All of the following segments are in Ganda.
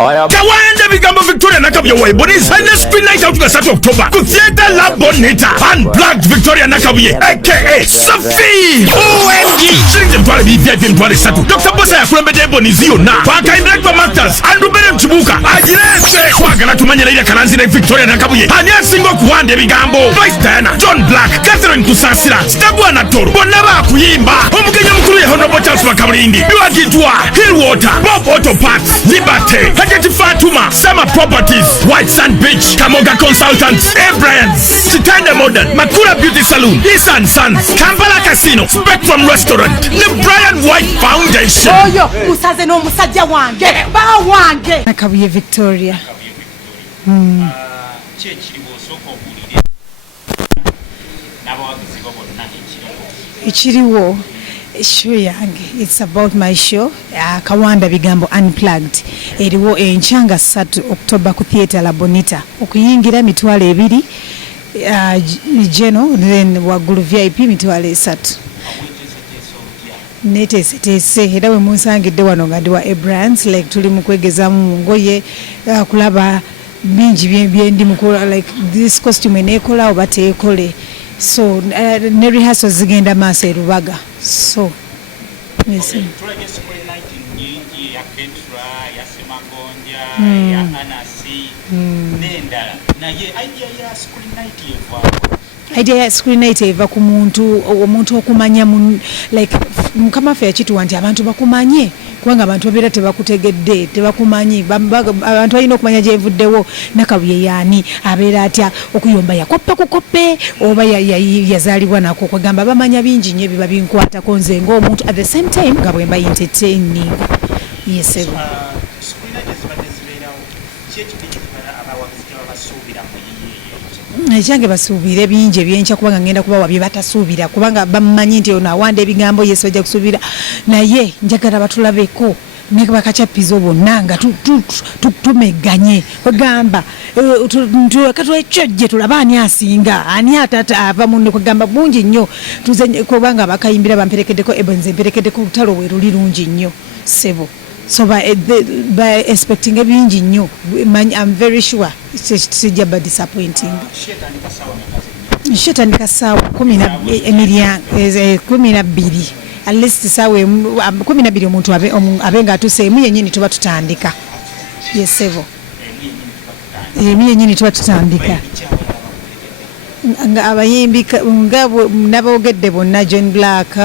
Kawanda bigambo Victoria Nakabuye wa Ebonies and screen night out the 3 October ku theater Labonita Unplugged Victoria Nakabuye A.K.A. Sophie OMG Shirinze mtwale bivyaje mtwale 3 Dr. Bosa ya kulembede Ebonies yona Paka Indirector Masters Andubele Mchibuka Ajirese Kwagala tumanyela ile kalanzi na Victoria Nakabuye Hania singo kuwande bigambo Vice Diana John Black Catherine Kusasira Stabu Anatoro Bonaba kuyimba Omukenya mkuru ya Honorable Charles Makamulindi Biwagitwa Hillwater Bob Auto Parts Liberty Hageti Fatuma Summer Properties White Sand Beach Kamoga Consultants Abrams Chitanda Modern Makura Beauty Saloon Isan Sons Kampala Casino Spectrum Restaurant The Brian White Foundation Oyo usaze no musajja wange ba wange Nakabuye Victoria Ichiriwo show yange it's about my show Kawanda bigambo Unplugged eriwo enchanga 3 October ku theater Labonita okuyingira mitwale 2 jeno then wagulu VIP mitwale 3 netese era we munsangidde wano nga ndi wa Ebonies like tuli mukwegeza mu ngoye kulaba bingi byendi mukola like this costume enekola oba teekole so ne rehearsals zigenda maaso e Rubaga so yes idea ya screen night eva ku omuntu okumanya like mukama fe yakitu nti abantu bakumanye kubanga abantu babera tebakutegedde tebakumanyi abantu alina okumanya gyevuddewo Nakabuye yani abeera atya okuyomba yakoppa kukoppe oba yazaalibwa nako kwegamba bamanya bingi nnyo biba binkwatako nze ng'omuntu at the same time nga bwe mba entertaining yes Echange basuubira bingi ebyenkya kubanga ngenda kuba wabye batasuubira kubanga bamanyi nti ono awanda ebigambo yesu ajja kusuubira naye njagala batulabeko ne bakachappiza bonna nga tumeganye kwegamba katwekyoje tulaba ani asinga ani atata ava munne kwegamba bungi nnyo tuze kubanga bakayimbira bamperekeddeko Ebonies mperekeddeko olutalo we luli lungi nnyo sebo so by expecting a bingi nnyo I'm very sure sijja ba disappointing shetandika sawa 12 at least sawa 12 omuntu abenga atuse mu yennyini tuba tutandika yesevo mu yennyini tuba tutandika nga abayimbi ngabo nabogedde bonna John Black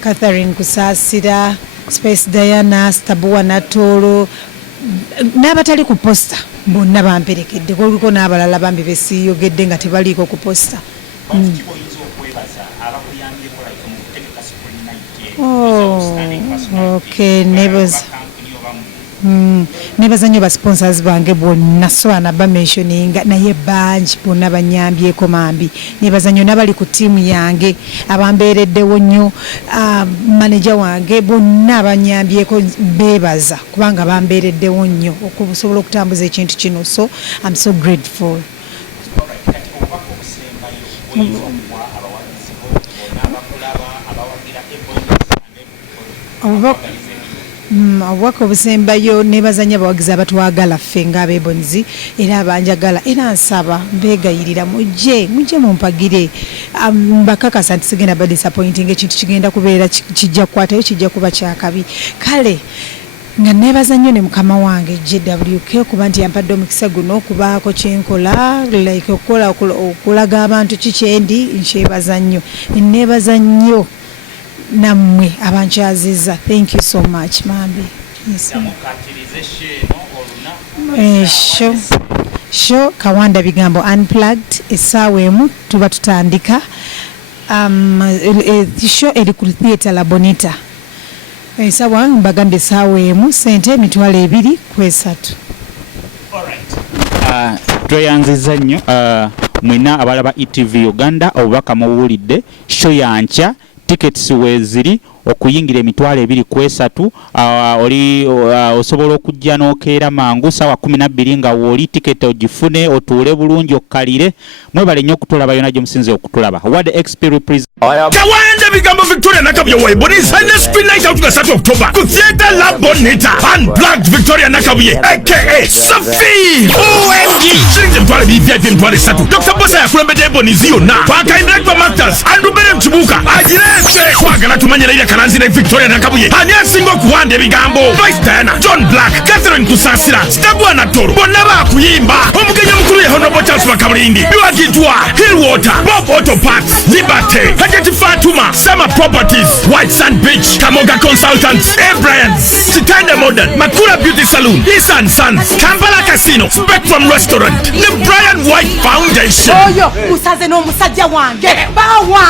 Catherine Kusasira Space Diana Stabu Anatoro n'abatali ku poster bonna bamperekedde kuliko n'abalala bambi besiyogedde nga tebaliko ku poster okay neighbors nebaza nnyo ba sponsors bange bonna so anaba mentioning naye bangi bonna banyambyeko mambi nebaza nnyo n'abali ku tiimu yange abambeereddewo nnyo manager wange bonna banyambyeko beebaza kubanga bambeereddewo nnyo okusobola okutambuza ekintu kino so I'm so grateful obubaka obusembayo nebazanya abawagizi abatwagala ffe nga Ebonies era abanjagala era nsaba mbegayirira mujje mumpagire mbakakasa nti sigenda ba disappointing ekintu kigenda kubeera kijja kukwatayo kijja kuba kyakabi kale nga nebaza nnyo ne mukama wange JWK kuba nti yampadde omukisa guno okubaako kyenkola like okulaga abantu kikyendi nkyebaza nnyo nebaza nnyo namwe abankyaziza thank you so much mambi show Kawanda bigambo Unplugged essaawa emu tuba tutandika show eri ku theater Labonita essaawa mbagambye essaawa emu sente mitwalo 2 tweyanziza nnyo mwina abalaba ETV Uganda obubaka muwulidde show yankya tickets weziri okuyingira emitwalo 2 oli osobola okujja n'okeera mangu sawa 12 nga woli tiketi ogifune otuule bulungi okkalire mwebale nnyo okutulaba yona gye musinze okutulaba What XP represent Kawanda bigambo Victoria Nakabuye wa Ebonies Highness Screen Night out 3 October ku Theatre Labonita Unplugged Victoria Nakabuye A.K.A. Sophie OMG shiringi mtwale bivyaje mtwale 3 Dr. Bosa yakulembedde Ebonies yonna Paka Indirector Masters Andubere Mchibuka ajirese kwagala tumanyira ile kalanzi na Victoria Nakabuye ani asinga okuwanda ebigambo Vice Diana John Black Catherine Kusasira Stabwa na Toro bonna bakuyimba omugenya mukulu ya Honorable Charles Makabulindi biwagitwa Hillwater Bob Auto Parts Liberty Hajati Fatuma Summer Properties White Sand Beach Kamoga Consultants Abrams Chitande Modern Makura Beauty Saloon Isan Sons Kampala Casino Spectrum Restaurant The Brian White Foundation Oyo musaze no musajja wange bawa